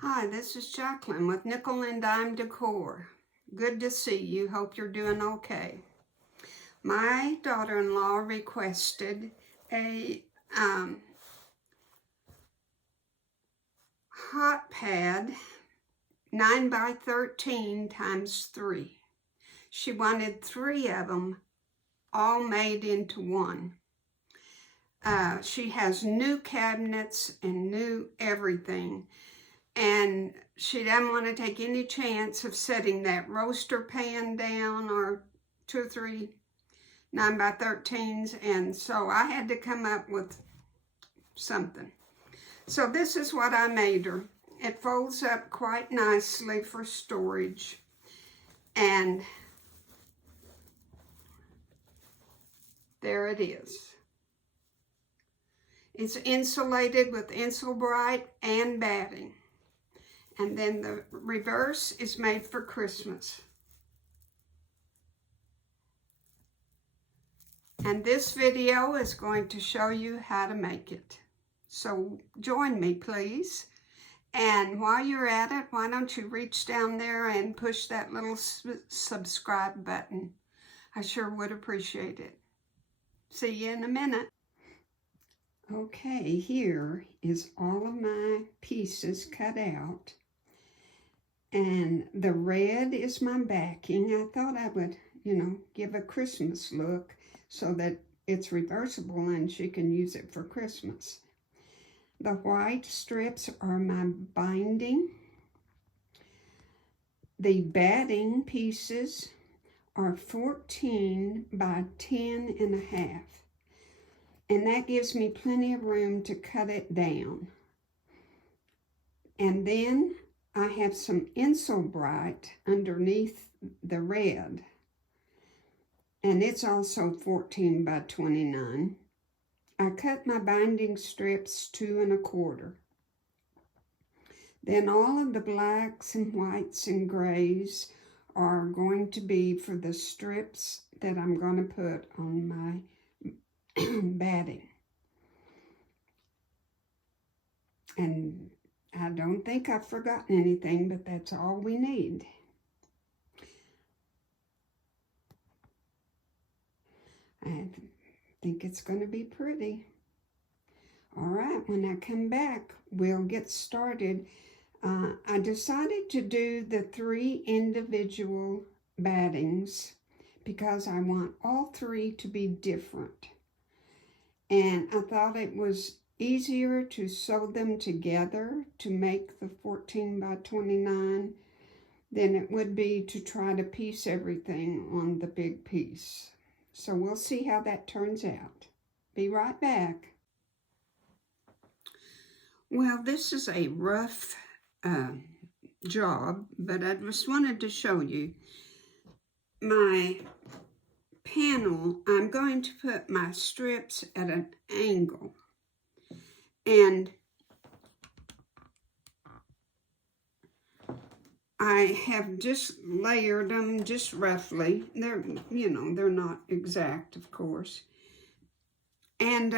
Hi, this is Jacqueline with Nickel and Dime Decor. Good to see you. Hope you're doing okay. My daughter-in-law requested a hot pad 9 by 13 times 3. She wanted 3 of them all made into one. She has new cabinets and new everything. And she doesn't want to take any chance of setting that roaster pan down or 2 or 3 9 by 13s. And so I had to come up with something. So this is what I made her. It folds up quite nicely for storage. And there it is. It's insulated with Insulbrite and batting. And then the reverse is made for Christmas. And this video is going to show you how to make it. So join me, please. And while you're at it, why don't you reach down there and push that little subscribe button. I sure would appreciate it. See you in a minute. Okay, here is all of my pieces cut out. And the red is my backing. I thought I would, give a Christmas look so that it's reversible and she can use it for Christmas. The white strips are my binding. The batting pieces are 14 by 10 and a half. And that gives me plenty of room to cut it down. And then I have some Insulbrite underneath the red, and it's also 14 by 29. I cut my binding strips 2 1/4. Then all of the blacks and whites and grays are going to be for the strips that I'm going to put on my batting. And I don't think I've forgotten anything, but that's all we need. I think it's going to be pretty. All right, when I come back, we'll get started. I decided to do the 3 individual battings because I want all 3 to be different. And I thought it was easier to sew them together to make the 14 by 29 than it would be to try to piece everything on the big piece. So we'll see how that turns out. Be right back. Well, this is a rough job, but I just wanted to show you my panel. I'm going to put my strips at an angle. And I have just layered them just roughly. They're, they're not exact, of course. And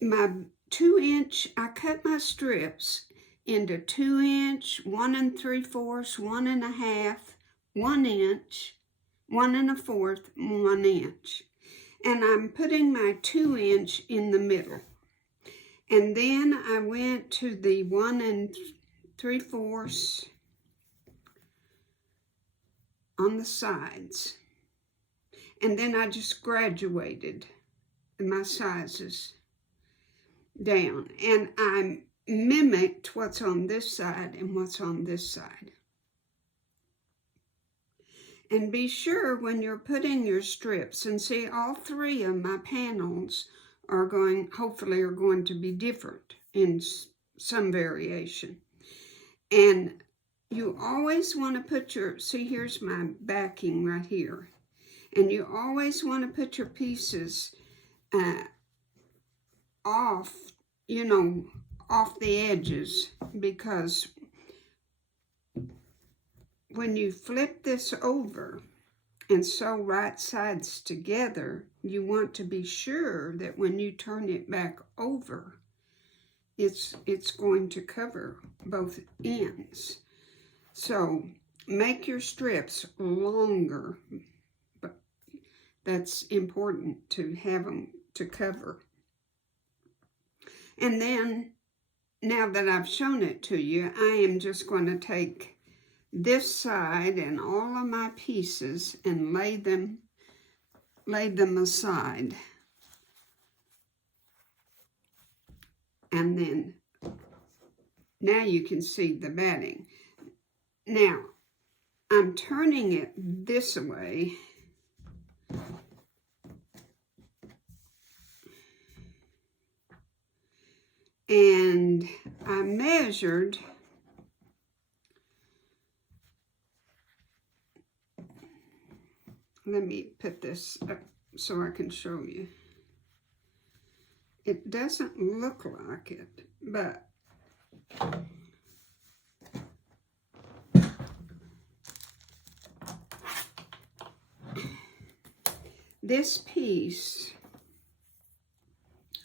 my 2-inch, I cut my strips into 2-inch, 1 3/4, 1 1/2, 1 inch, 1 1/4, 1 inch. And I'm putting my 2-inch in the middle. And then I went to the 1 3/4 on the sides. And then I just graduated my sizes down. And I mimicked what's on this side and what's on this side. And be sure when you're putting your strips, and see all 3 of my panels are hopefully are going to be different in some variation. And you always want to put see here's my backing right here. And you always want to put your pieces off, off the edges, because when you flip this over and sew right sides together, you want to be sure that when you turn it back over, it's going to cover both ends. So make your strips longer, but that's important to have them to cover. And then, now that I've shown it to you, I am just going to take this side and all of my pieces and lay them aside. And then, now you can see the batting. Now, I'm turning it this way. And I measured let me put this up so I can show you. It doesn't look like it, but this piece,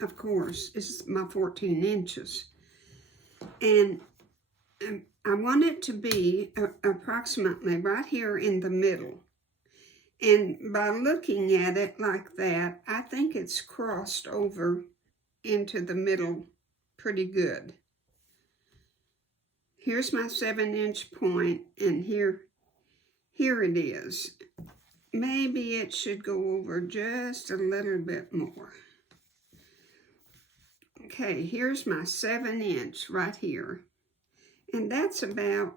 of course, is my 14 inches. And I want it to be approximately right here in the middle. And by looking at it like that, I think it's crossed over into the middle pretty good. Here's my 7-inch point, and here it is. Maybe it should go over just a little bit more. Okay, here's my 7-inch right here. And that's about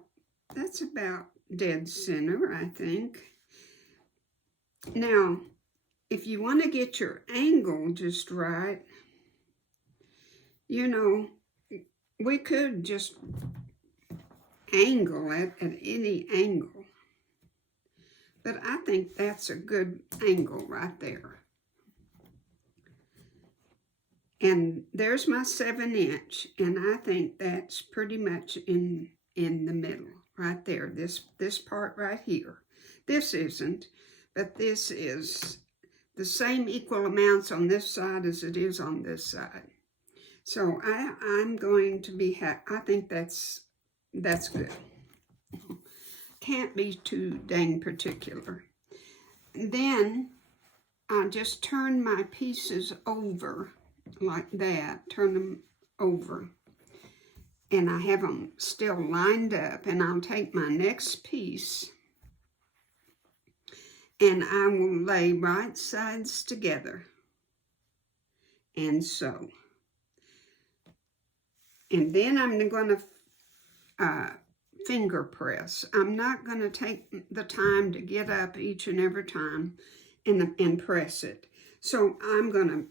dead center, I think. Now, if you want to get your angle just right, you know, we could just angle it at any angle. But I think that's a good angle right there. And there's my 7-inch, and I think that's pretty much in the middle, right there. This part right here. This isn't, but this is the same equal amounts on this side as it is on this side. So I'm going to be I think that's good. Can't be too dang particular. Then I just turn my pieces over like that, turn them over, and I have them still lined up, and I'll take my next piece and I will lay right sides together and sew. And then I'm going to finger press. I'm not going to take the time to get up each and every time and press it. So I'm going to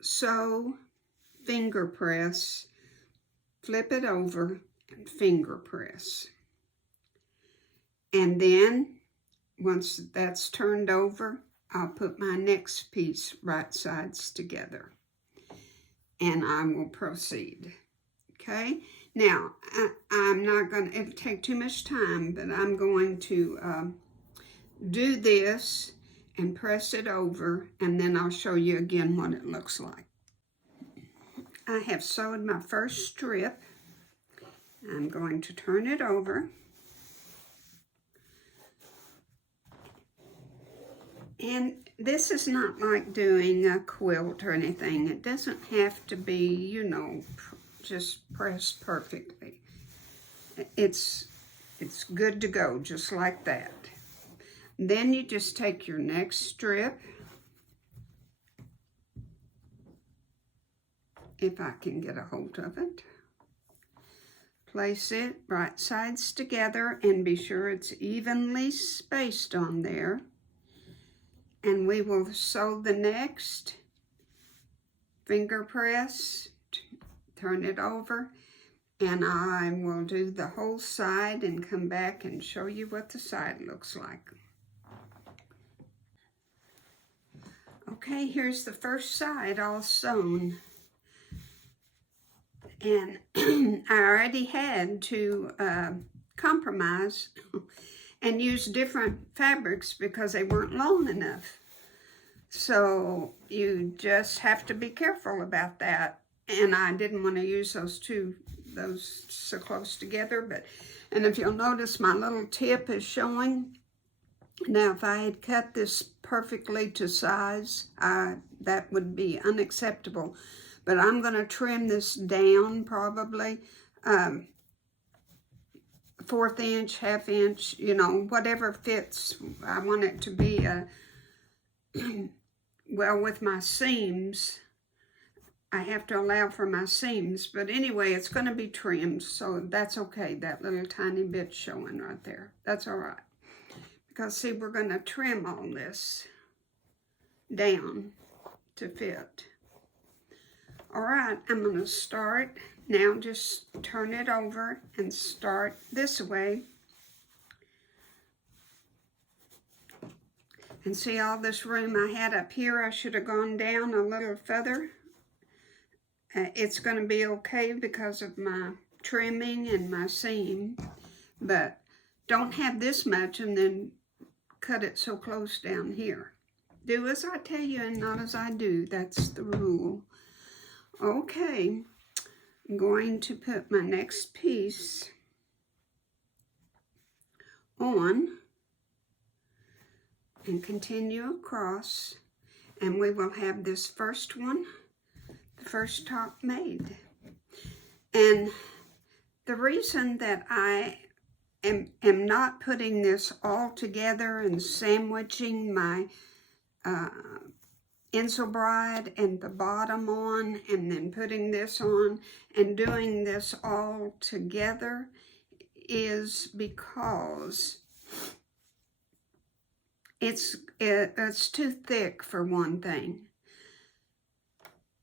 sew, finger press, flip it over, and finger press. And then once that's turned over, I'll put my next piece right sides together, and I will proceed. Okay, now I'm not going to, it'll take too much time, but I'm going to do this and press it over, and then I'll show you again what it looks like. I have sewed my first strip. I'm going to turn it over. And this is not like doing a quilt or anything. It doesn't have to be, you know, just pressed perfectly. It's good to go, just like that. Then you just take your next strip, if I can get a hold of it. Place it right sides together and be sure it's evenly spaced on there. And we will sew the next, finger press, turn it over, and I will do the whole side and come back and show you what the side looks like. Okay, here's the first side all sewn. And I already had to compromise and use different fabrics because they weren't long enough. So you just have to be careful about that. and I didn't want to use those so close together. But, and if you'll notice, my little tip is showing. Now, if I had cut this perfectly to size, that would be unacceptable. But I'm going to trim this down probably 1/4 inch, 1/2 inch, you know, whatever fits. I want it to be well, with my seams, I have to allow for my seams. But anyway, it's going to be trimmed, so that's okay. That little tiny bit showing right there. That's all right. Because, see, we're going to trim all this down to fit. All right, I'm going to start. Now just turn it over and start this way. And see all this room I had up here? I should have gone down a little further. It's going to be okay because of my trimming and my seam. But don't have this much and then cut it so close down here. Do as I tell you and not as I do. That's the rule. Okay, I'm going to put my next piece on and continue across, and we will have this first one, the first top made. And the reason that I am not putting this all together and sandwiching my Insul Bride and the bottom on and then putting this on and doing this all together is because it's too thick for one thing.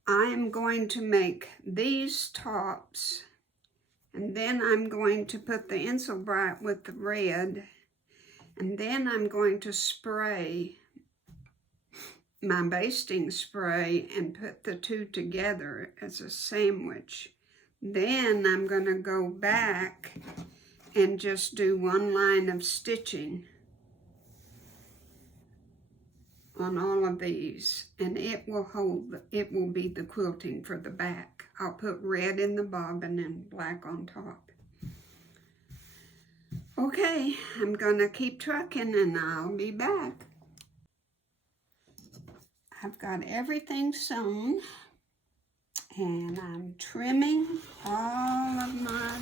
I am going to make these tops, and then I'm going to put the Insul Bride with the red, and then I'm going to spray my basting spray and put the two together as a sandwich. Then I'm going to go back and just do one line of stitching on all of these, and it will be the quilting for the back. I'll put red in the bobbin and black on top. Okay, I'm gonna keep trucking and I'll be back. I've got everything sewn and I'm trimming all of my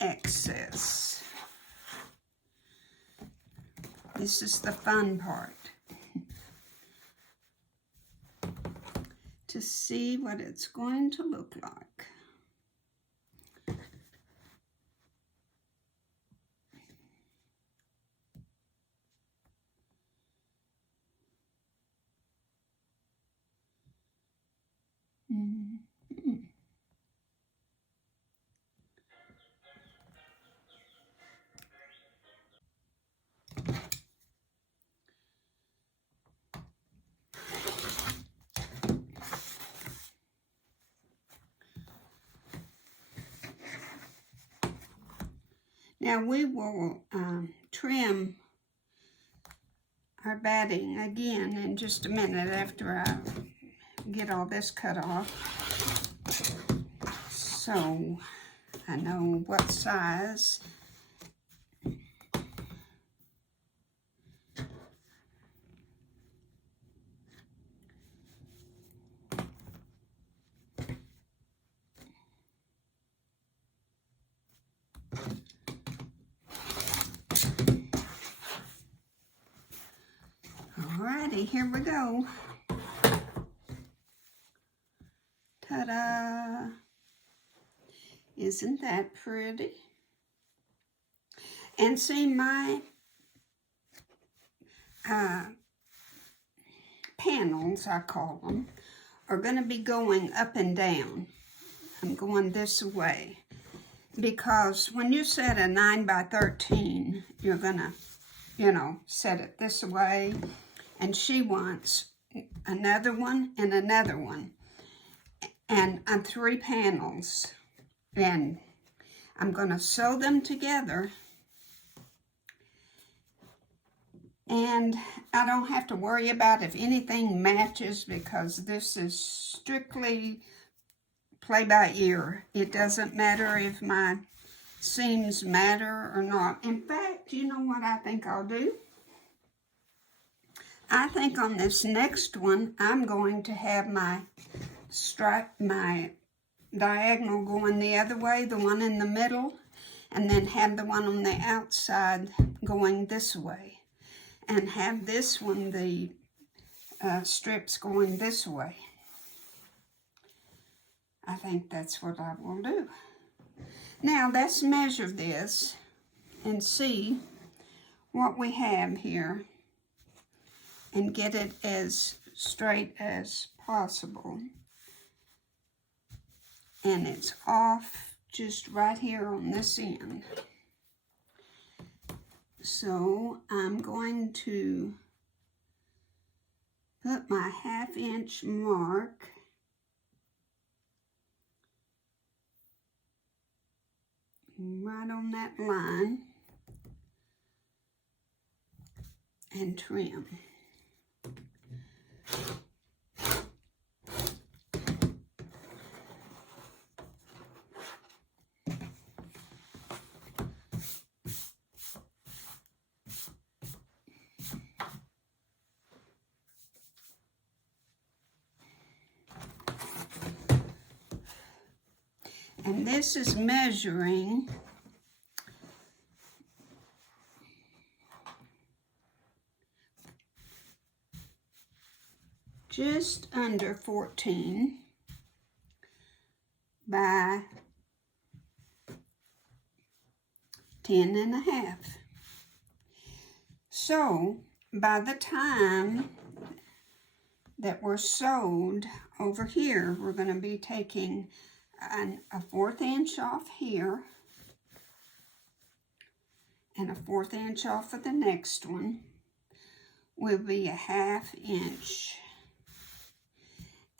excess. This is the fun part. To see what it's going to look like. Now we will trim our batting again in just a minute after I get all this cut off, so I know what size. Alrighty, here we go. Ta-da! Isn't that pretty? And see, my panels, I call them, are going to be going up and down. I'm going this way because when you set a 9 by 13, you're going to, you know, set it this way. And she wants another one and another one. And 3 panels. And I'm going to sew them together. And I don't have to worry about if anything matches because this is strictly play by ear. It doesn't matter if my seams matter or not. In fact, you know what I think I'll do? I think on this next one, I'm going to have my diagonal going the other way, the one in the middle, and then have the one on the outside going this way, and have this one, the strips going this way. I think that's what I will do. Now let's measure this and see what we have here and get it as straight as possible. And it's off just right here on this end. So I'm going to put my 1/2 inch mark right on that line and trim. And this is measuring just under 14 by 10.5. So by the time that we're sewed over here, we're going to be taking a 1/4 inch off here and a 1/4 inch off of the next one. Will be a 1/2 inch,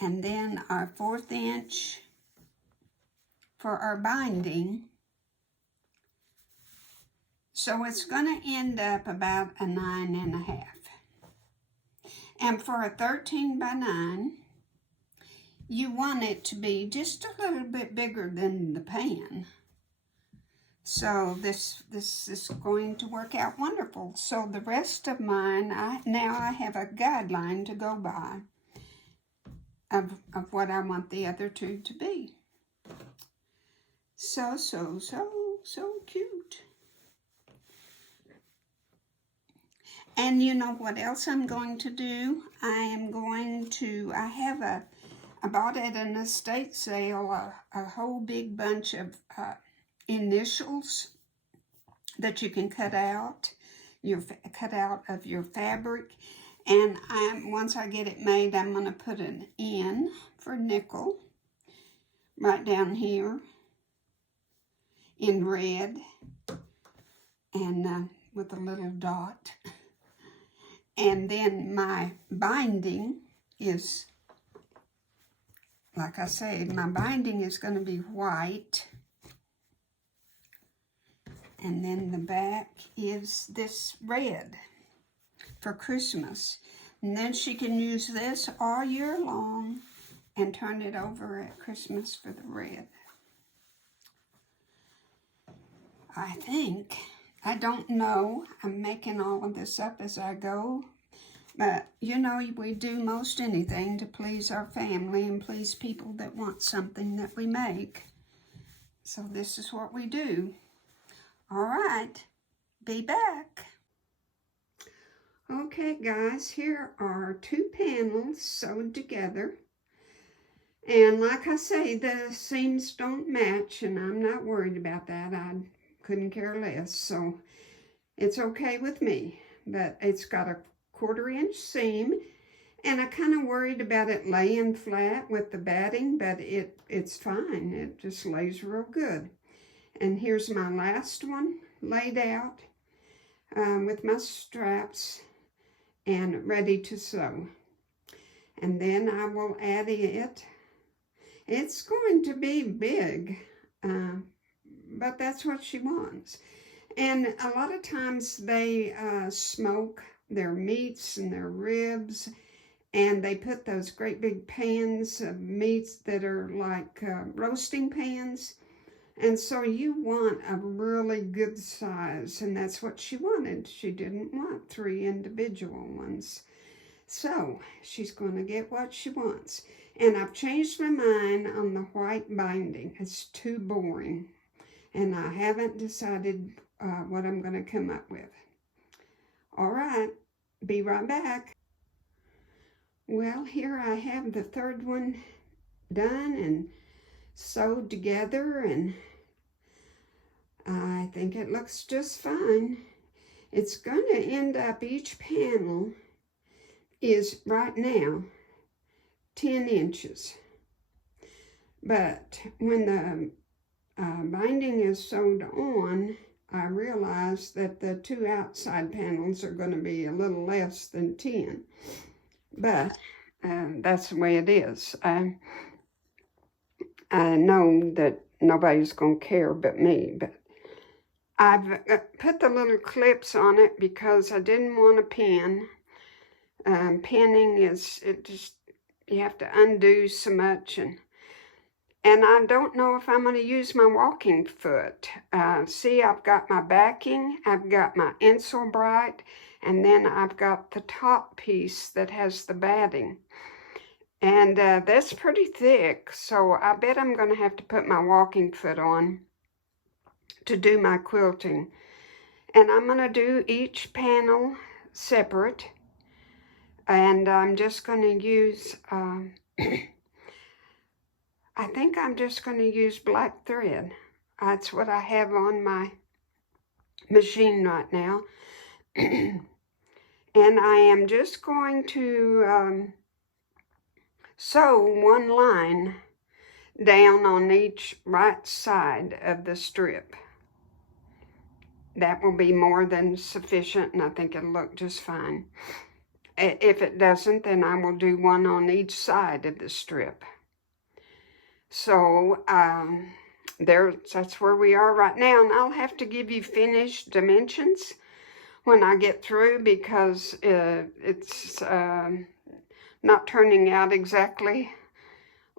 and then our 1/4 inch for our binding. So it's going to end up about a 9.5. And for a 13 by 9, you want it to be just a little bit bigger than the pan. So this is going to work out wonderful. So the rest of mine, now I have a guideline to go by of what I want the other two to be. So cute. And you know what else I'm going to do? I bought at an estate sale a whole big bunch of initials that you can cut out of your fabric. And once I get it made, I'm going to put an N for nickel right down here in red and with a little dot. And then my binding is, like I say, my binding is going to be white. And then the back is this red for Christmas. And then she can use this all year long and turn it over at Christmas for the red. I don't know. I'm making all of this up as I go. But, you know, we do most anything to please our family and please people that want something that we make. So this is what we do. All right, be back. Okay, guys, here are 2 panels sewed together. And like I say, the seams don't match, and I'm not worried about that. I couldn't care less, so it's okay with me. But it's got a 1/4 inch seam, and I kind of worried about it laying flat with the batting, but it's fine. It just lays real good. And here's my last one laid out with my straps and ready to sew. And then I will add it. It's going to be big, but that's what she wants. And a lot of times they smoke their meats and their ribs, And they put those great big pans of meats that are like roasting pans. And so you want a really good size, and that's what she wanted. She didn't want 3 individual ones. So she's going to get what she wants. And I've changed my mind on the white binding. It's too boring. And I haven't decided what I'm going to come up with. All right, be right back. Well, here I have the 3rd one done and sewed together, and I think it looks just fine. It's going to end up, each panel is right now 10 inches. But when the binding is sewed on, I realized that the 2 outside panels are going to be a little less than 10. But that's the way it is. I know that nobody's going to care but me, but I've put the little clips on it because I didn't want to pin. Pinning is, you have to undo so much, and I don't know if I'm going to use my walking foot. See, I've got my backing, I've got my insole bright, and then I've got the top piece that has the batting. And that's pretty thick, so I bet I'm going to have to put my walking foot on to do my quilting. And I'm going to do each panel separate. And I'm just going to use, I think I'm just going to use black thread. That's what I have on my machine right now. And I am just going to sew 1 line down on each right side of the strip. That will be more than sufficient, and I think it'll look just fine. If it doesn't, then I will do 1 on each side of the strip. So that's where we are right now, and I'll have to give you finished dimensions when I get through, because it's not turning out exactly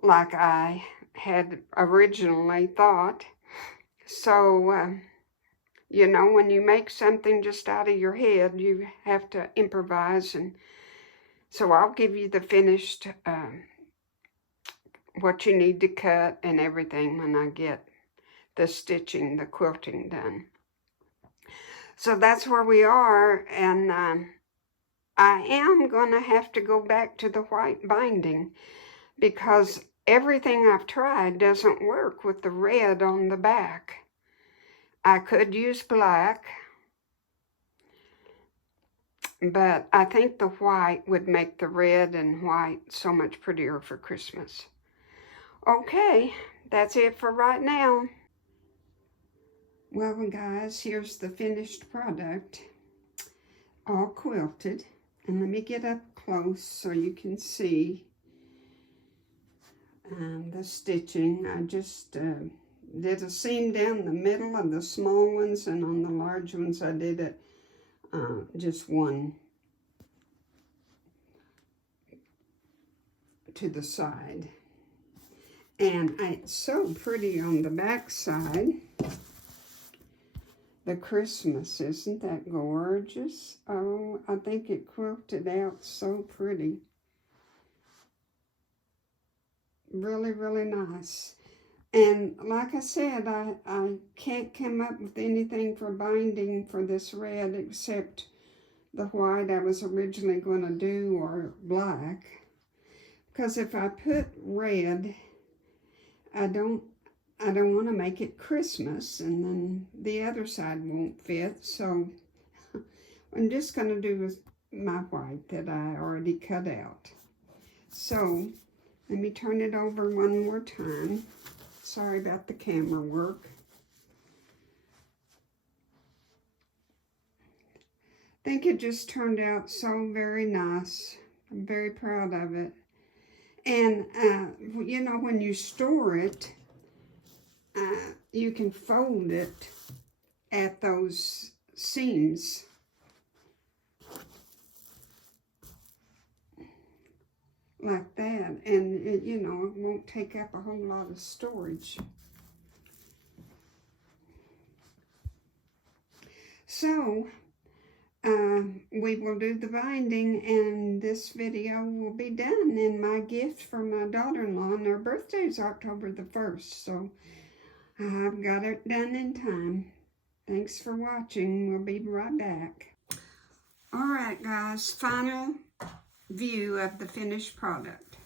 like I had originally thought. So you know, when you make something just out of your head, you have to improvise. And so I'll give you the finished, what you need to cut and everything when I get the stitching, the quilting done. So that's where we are, and I am going to have to go back to the white binding because everything I've tried doesn't work with the red on the back. I could use black, but I think the white would make the red and white so much prettier for Christmas. Okay, that's it for right now. Well, guys, here's the finished product, all quilted. And let me get up close so you can see the stitching. I just did a seam down the middle of the small ones, and on the large ones I did it just 1 to the side. And it's so pretty on the back side. The Christmas, isn't that gorgeous? Oh, I think it quilted out so pretty. Really, really nice. And like I said, I can't come up with anything for binding for this red except the white I was originally going to do, or black. Because if I put red, I don't want to make it Christmas, and then the other side won't fit. So I'm just going to do my white that I already cut out. So let me turn it over 1 more time. Sorry about the camera work. I think it just turned out so very nice. I'm very proud of it. And, you know, when you store it, you can fold it at those seams. like that, and it, you know, it won't take up a whole lot of storage. So we will do the binding, and this video will be done. And my gift for my daughter-in-law, and her birthday is October the 1st, so I've got it done in time. Thanks for watching. We'll be right back. All right, guys, final view of the finished product.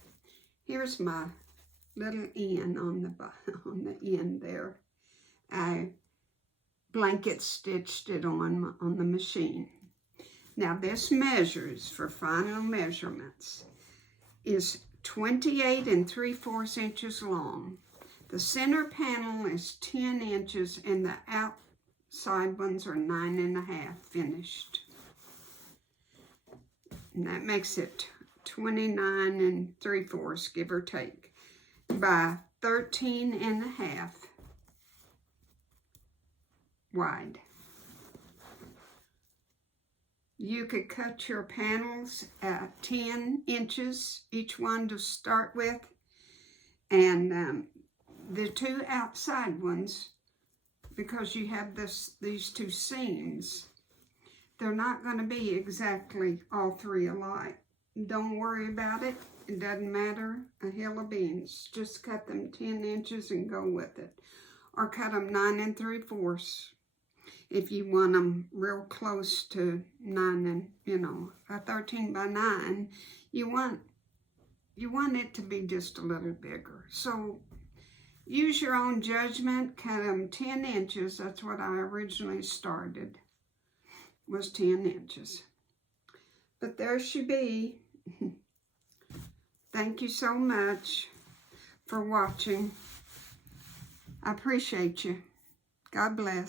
Here's my little N on the end there. I blanket stitched it on the machine. Now this measures, for final measurements, is 28 3/4 inches long. The center panel is 10 inches and the outside ones are 9 1/2 finished. And that makes it 29 3/4, give or take, by 13 1/2 wide. You could cut your panels at 10 inches, each one to start with, and the two outside ones, because you have these two seams, they're not going to be exactly all three alike. Don't worry about it. It doesn't matter a hill of beans. Just cut them 10 inches and go with it. Or cut them 9 3/4 if you want them real close to 9 and, you know, a 13 by 9. You want it to be just a little bigger. So use your own judgment. Cut them 10 inches. That's what I originally started, was 10 inches. But there she be. Thank you so much for watching. I appreciate you. God bless.